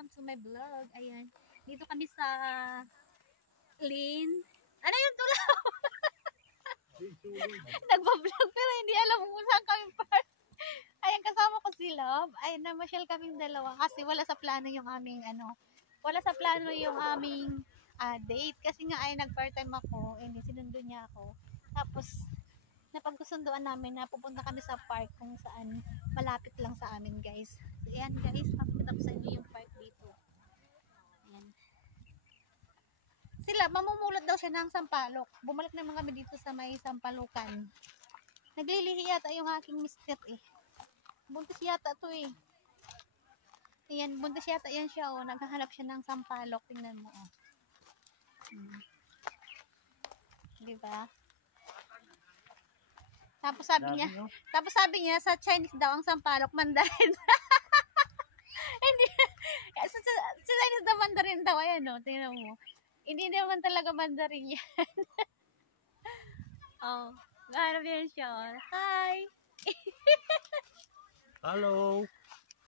welcome to my vlog. Ayan, dito kami sa Lynn. Ano yung tulaw? Nagbablog pero hindi alam kung saan kami park. Ayan, kasama ko si Love. Ayan, namasyal kaming dalawa kasi wala sa plano yung aming date. Kasi nga ay nag-part-time ako, hindi sinundo niya ako. Tapos napagkusunduan namin na pupunta kami sa park kung saan malapit lang sa amin, guys. So, ayan guys, pakita ko sa inyo yung park dito. Ayan. Sila, mamumulot daw siya ng sampalok. Bumalik naman kami dito sa may sampalukan. Naglilihi yata yung aking mister eh. Buntis yata to eh. Ayan, buntis yata yan siya oh. Naghahanap siya ng sampalok. Tingnan mo oh. Diba? Tapos sabi niya sa Chinese daw ang sampalok Mandarin. Hindi sa Chinese daw Mandarin daw, ayan oh, tingnan mo. Hindi naman talaga Mandarin yan. Oh, gahanap yan siya. Hi. Hello.